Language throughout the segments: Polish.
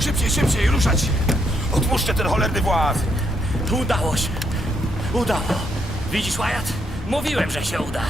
Szybciej, szybciej, ruszać się! Odpuszczę ten cholerny właz! Udało się. Udało. Widzisz, Wyatt? Mówiłem, że się uda.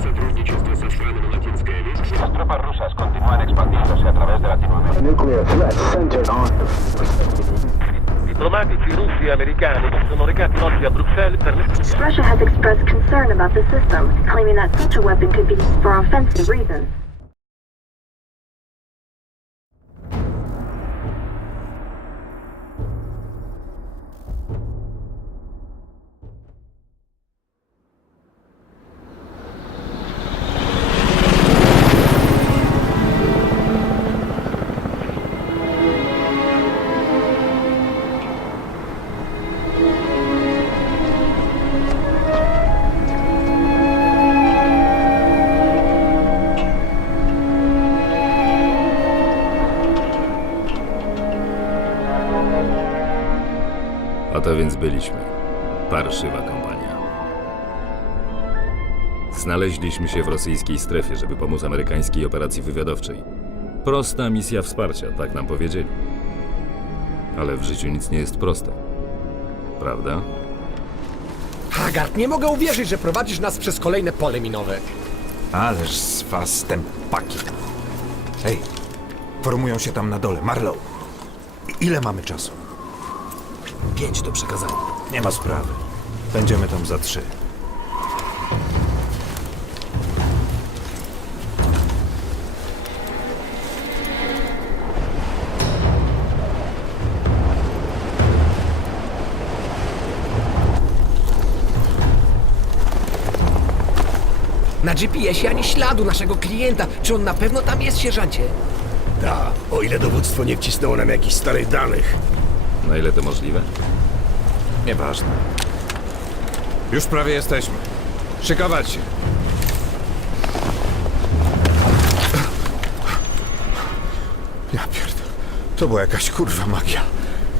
сотрудничество со De Latinoamérica. Diplomatici russi e americani sono recati oggi a Bruxelles per le... Russia has expressed concern about the system, claiming that such a weapon could be used for offensive reasons. A to więc byliśmy. Parszywa kompania. Znaleźliśmy się w rosyjskiej strefie, żeby pomóc amerykańskiej operacji wywiadowczej. Prosta misja wsparcia, tak nam powiedzieli. Ale w życiu nic nie jest proste. Prawda? Haggard, nie mogę uwierzyć, że prowadzisz nas przez kolejne pole minowe. Ależ z was tępaki. Hej, formują się tam na dole. Marlow, ile mamy czasu? Pięć do przekazania. Nie ma sprawy. Będziemy tam za trzy. Na GPS-ie ani śladu naszego klienta. Czy on na pewno tam jest, sierżancie? Da, o ile dowództwo nie wcisnęło nam jakichś starych danych. Na ile to możliwe? Nieważne. Już prawie jesteśmy. Szykować się. Ja pierdolę. To była jakaś kurwa magia.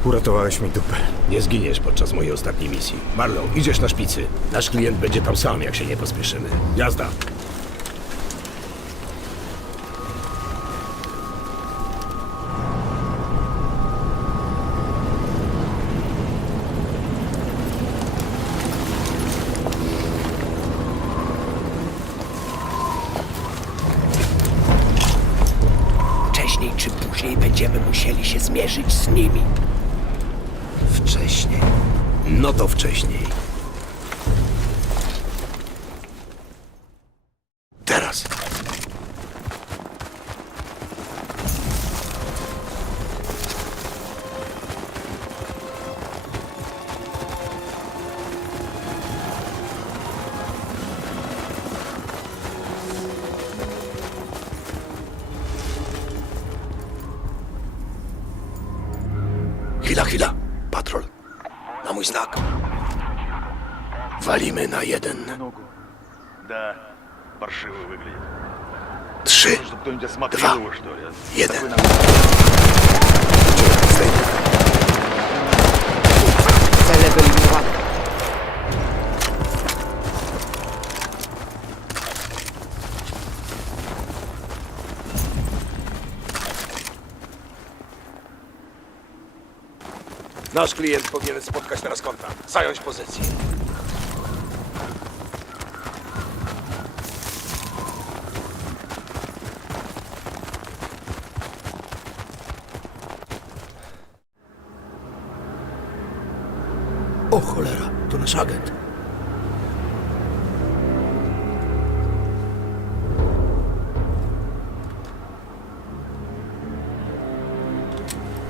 Uratowałeś mi dupę. Nie zginiesz podczas mojej ostatniej misji. Marlow, idziesz na szpicy. Nasz klient będzie tam sam, jak się nie pospieszymy. Jazda. Będziemy musieli się zmierzyć z nimi. Wcześniej. No to wcześniej. Chwila, chwila. Patrol. Na mój znak. Walimy na jeden. Да, паршиво выглядит. Trzy. Чтобы кто-нибудь осмотрел Два. его, что ли? Jeden. Cele wyeliminowane. Nasz klient powinien spotkać teraz kontakt. Zająć pozycję. O cholera, to nasz agent.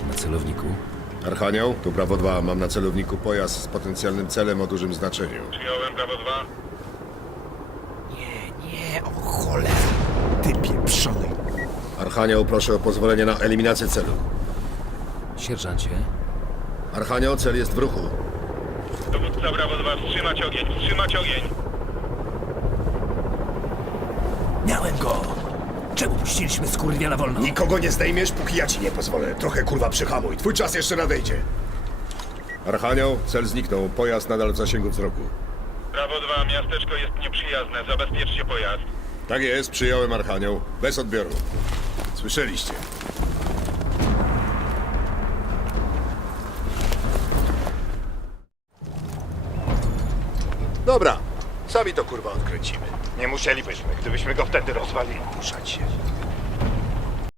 Na celowniku? Archanioł, tu Brawo 2. Mam na celowniku pojazd z potencjalnym celem o dużym znaczeniu. Przyjąłem Brawo 2. Nie, nie, o cholera. Ty pieprzony. Archanioł, proszę o pozwolenie na eliminację celu. Sierżancie, Archanioł, cel jest w ruchu. Dowódca Brawo 2, wstrzymać ogień, wstrzymać ogień. Miałem go! Czemu puściliśmy skurwiela wolno? Nikogo nie zdejmiesz, póki ja ci nie pozwolę. Trochę kurwa przyhamuj. Twój czas jeszcze nadejdzie. Archanioł, cel zniknął. Pojazd nadal w zasięgu wzroku. Brawo 2, miasteczko jest nieprzyjazne, zabezpieczcie pojazd. Tak jest, przyjąłem Archanioł. Bez odbioru. Słyszeliście? Dobra, sami to kurwa odkręcimy. Nie musielibyśmy, gdybyśmy go wtedy rozwalili. Ruszać się.